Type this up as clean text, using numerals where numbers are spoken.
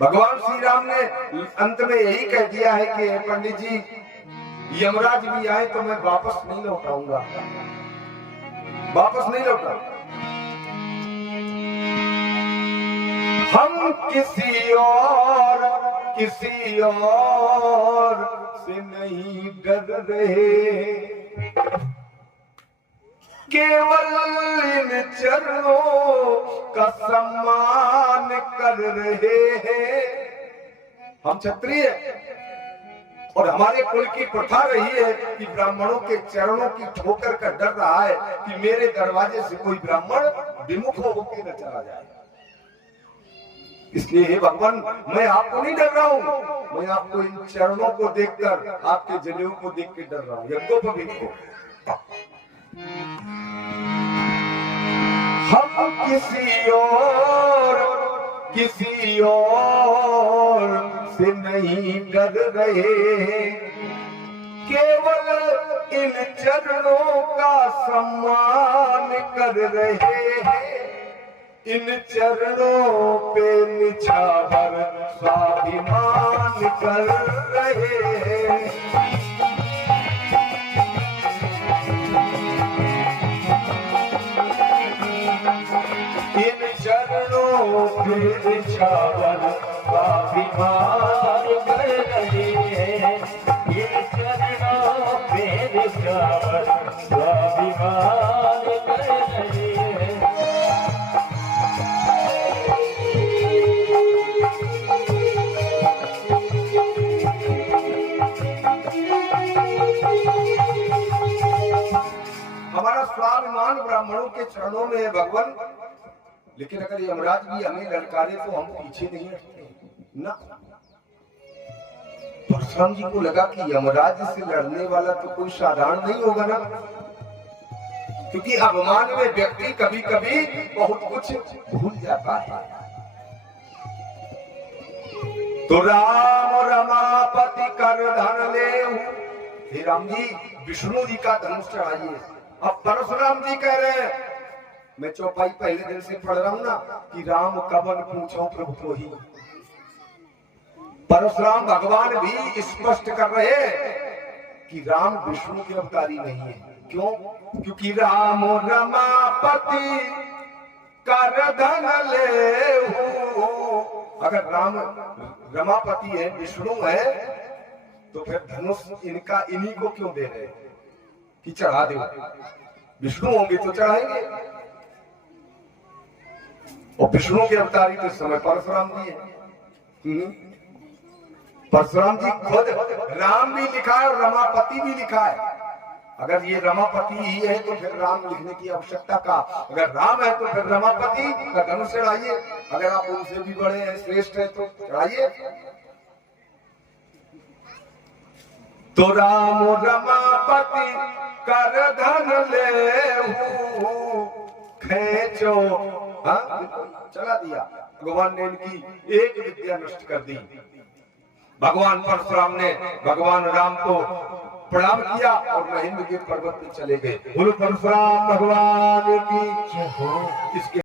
भगवान श्री राम ने अंत में यही कह दिया है कि पंडित जी, यमराज भी आए तो मैं वापस नहीं लौटाऊंगा, वापस नहीं लौटा। हम किसी और से नहीं डर रहे, केवल इन चरणों का सम्मान कर रहे हैं। हम क्षत्रिय और हमारे कुल की प्रथा रही है कि ब्राह्मणों के चरणों की ठोकर का डर रहा है कि मेरे दरवाजे से कोई ब्राह्मण विमुख होकर न चला जाए। इसलिए हे भगवान, मैं आपको नहीं डर रहा हूं, मैं आपको इन चरणों को देखकर, आपके जनेऊ को देख के डर रहा हूं। यज्ञोपवीत को हम किसी और से नहीं डर रहे, केवल इन चरणों का सम्मान कर रहे हैं। इन चरणों पे निछावर स्वाभिमान कर रहे हैं। इन चरणों पे निछावर स्वाभिमान कर रहे हैं। इन चरणों पे निछावर स्वाभिमान कर रहे हैं। हमारा स्वाभिमान ब्राह्मणों के चरणों में है भगवान, लेकिन अगर यमराज भी हमें ललकारे तो हम पीछे नहीं हटते ना। परशुराम जी को लगा कि यमराज से लड़ने वाला तो कोई साधारण नहीं होगा ना, क्योंकि अभिमान में व्यक्ति कभी कभी बहुत कुछ भूल जाता है। तो राम रमापति कर धन ले, हे राम जी विष्णु जी का धनुष चढ़ाइए। अब परशुराम जी कह रहे हैं, मैं चौपाई पहले दिन से पढ़ रहा हूं ना कि राम कवन पूछो प्रभु को ही। परशुराम भगवान भी स्पष्ट कर रहे हैं कि राम विष्णु के अवतारी नहीं है। क्यों? क्योंकि राम रमापति कर धन ले। अगर राम रमापति है, विष्णु है, तो फिर धनुष इनका इन्हीं को क्यों दे रहे कि चढ़ा दो? विष्णु होंगे तो चढ़ाएंगे। और विष्णु के अवतारी तो समय परशुराम जी है। परशुराम जी खुद राम भी लिखा है और रमापति भी लिखा है। अगर ये रमापति ही है तो फिर राम लिखने की आवश्यकता का, अगर राम है तो फिर रमापति का धनुष चढ़ाइए। अगर आप उनसे भी बड़े हैं, श्रेष्ठ है तो चढ़ाइए। तो राम रमापति कर धन ले खेचो, चला दिया। भगवान ने इनकी एक विद्या नष्ट कर दी। भगवान परशुराम ने भगवान राम को प्रणाम किया और महेंद्र के पर्वत पे चले गए। बोलो परशुराम भगवान की जय हो। इसके